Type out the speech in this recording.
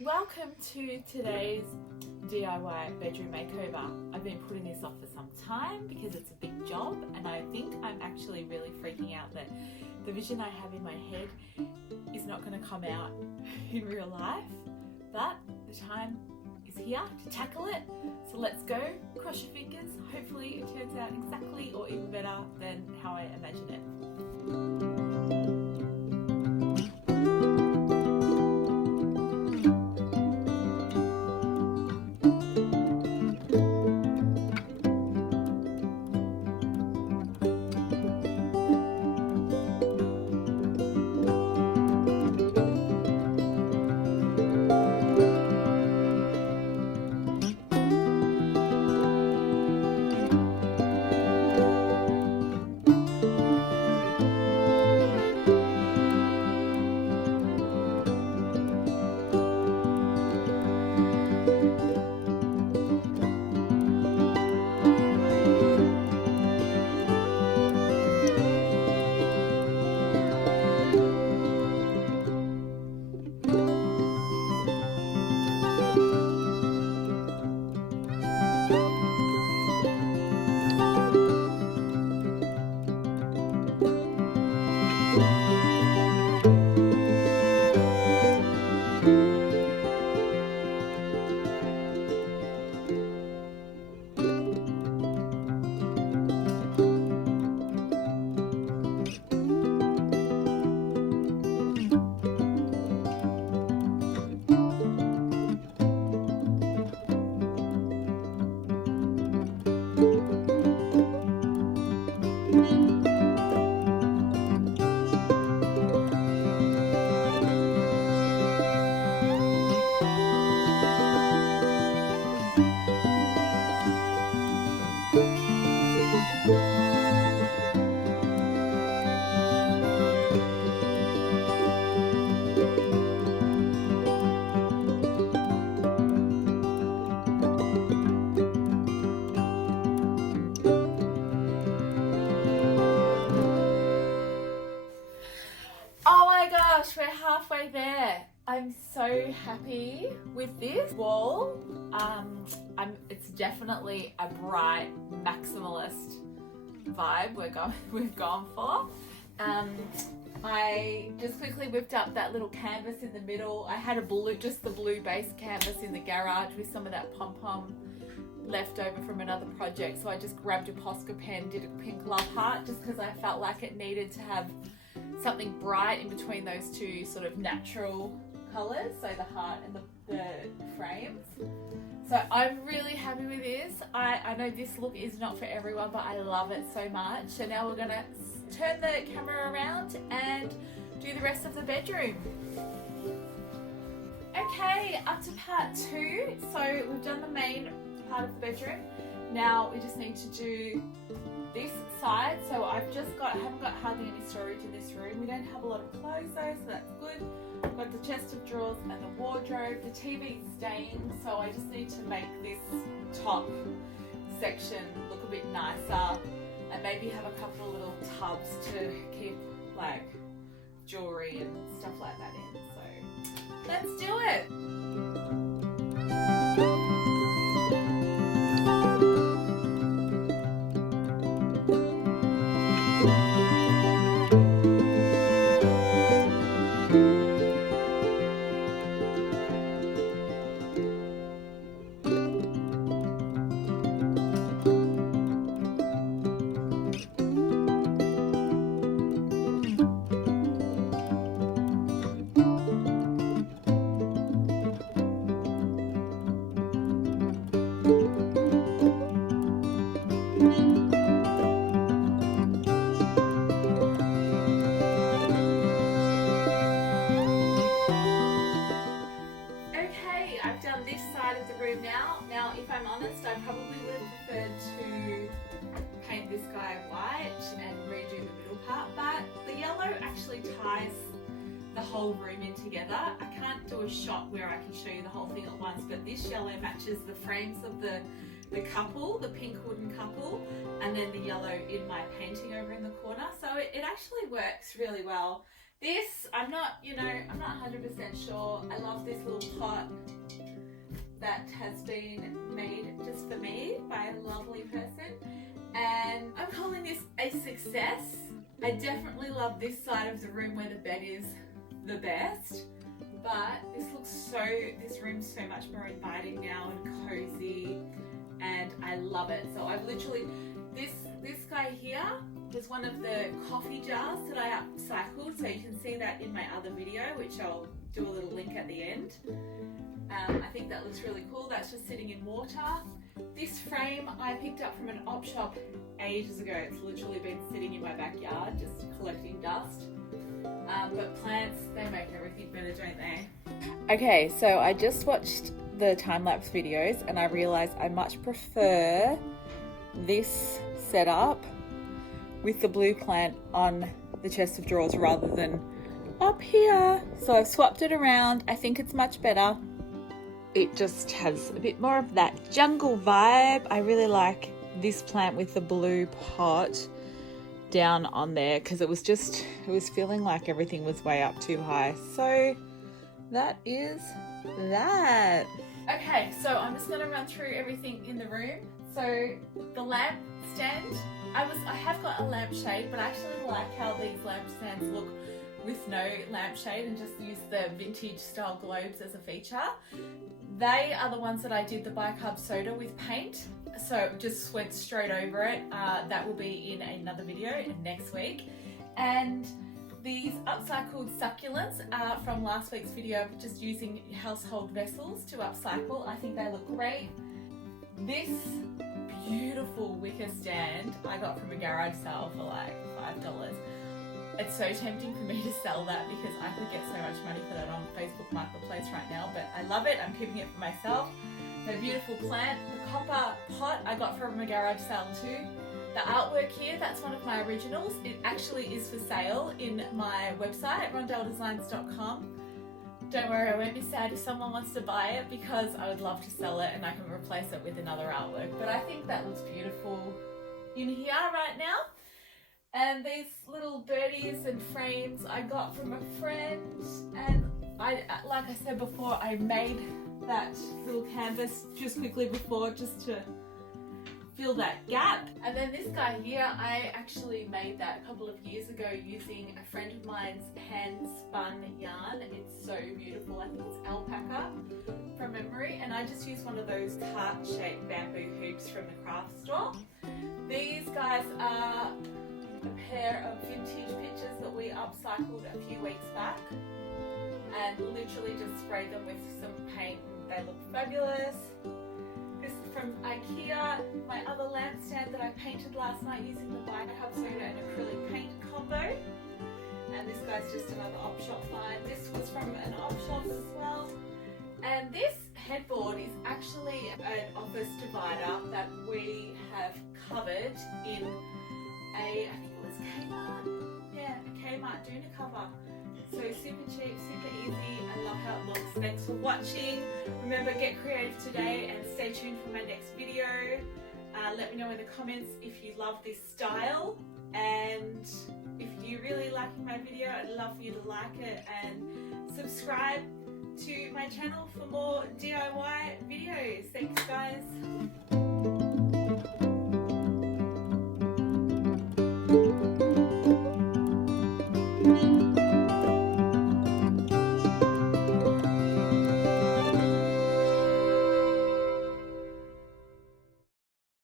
Welcome to today's DIY bedroom makeover. I've been putting this off for some time because it's a big job, and I think I'm actually really freaking out that the vision I have in my head is not going to come out in real life, but the time is here to tackle it. So let's go, cross your fingers. Hopefully it turns out exactly or even better than how I imagine it. Oh my gosh, we're halfway there. I'm so happy with this wall. It's definitely a bright maximalist vibe we've gone for. I just quickly whipped up that little canvas in the middle. I had just the blue base canvas in the garage with some of that pom-pom left over from another project. So I just grabbed a Posca pen, did a pink love heart just because I felt like it needed to have something bright in between those two sort of natural colours, so the heart and the frames. So I'm really happy with this. I know this look is not for everyone, but I love it so much. So now we're gonna turn the camera around and do the rest of the bedroom. Okay, up to part 2. So we've done the main part of the bedroom. Now we just need to do this side. So I haven't got hardly any storage in this room. We don't have a lot of clothes though, so that's good. I've got the chest of drawers and the wardrobe. The TV's stained, so I just need to make this top section look a bit nicer, and maybe have a couple of little tubs to keep like jewelry and stuff like that in. So let's do it. Now, if I'm honest, I probably would have preferred to paint this guy white and redo the middle part, but the yellow actually ties the whole room in together. I can't do a shot where I can show you the whole thing at once, but this yellow matches the frames of the couple, the pink wooden couple, and then the yellow in my painting over in the corner. So it actually works really well. This, I'm not 100% sure. I love this little pot. has been made just for me by a lovely person, and I'm calling this a success. I definitely love this side of the room where the bed is the best, but this room's so much more inviting now and cozy, and I love it. So I've literally, this guy here was one of the coffee jars that I upcycled, so you can see that in my other video, which I'll do a little link at the end. I think that looks really cool. That's just sitting in water. This frame I picked up from an op shop ages ago. It's literally been sitting in my backyard just collecting dust. But plants, they make everything better, don't they? Okay, so I just watched the time-lapse videos and I realized I much prefer this setup with the blue plant on the chest of drawers rather than up here. So I've swapped it around. I think it's much better. It just has a bit more of that jungle vibe. I really like this plant with the blue pot down on there because it was feeling like everything was way up too high. So that is that. Okay, so I'm just going to run through everything in the room. So the lamp stand, I have got a lampshade, but I actually like how these lamp stands look with no lampshade and just use the vintage style globes as a feature. They are the ones that I did the bicarb soda with paint, so just went straight over it. That will be in another video next week. And these upcycled succulents are from last week's video of just using household vessels to upcycle. I think they look great. This beautiful wicker stand I got from a garage sale for like $5. It's so tempting for me to sell that because I could get so much money for that on Facebook Marketplace right now, but I love it. I'm keeping it for myself. The beautiful plant, the copper pot I got from a garage sale too. The artwork here, that's one of my originals. It actually is for sale in my website, rondeldesigns.com. Don't worry, I won't be sad if someone wants to buy it because I would love to sell it and I can replace it with another artwork. But I think that looks beautiful in here right now. And these little birdies and frames I got from a friend, and like I said before, I made that little canvas just quickly before just to fill that gap. And then this guy here, I actually made that a couple of years ago using a friend of mine's hand spun yarn. It's so beautiful. I think it's alpaca from memory, and I just used one of those heart-shaped bamboo hoops from the craft store. These guys are a pair of vintage pictures that we upcycled a few weeks back and literally just sprayed them with some paint and they look fabulous. This is from IKEA, my other lamp stand that I painted last night using the bicarb soda and acrylic paint combo. And this guy's just another op shop find. This was from an op shop as well. And this headboard is actually an office divider that we have covered in I think it was Kmart. Yeah, a Kmart doona cover. So super cheap, super easy. I love how it looks. Thanks for watching. Remember, get creative today and stay tuned for my next video. Let me know in the comments if you love this style, and if you're really liking my video, I'd love for you to like it and subscribe to my channel for more DIY videos. Thanks guys.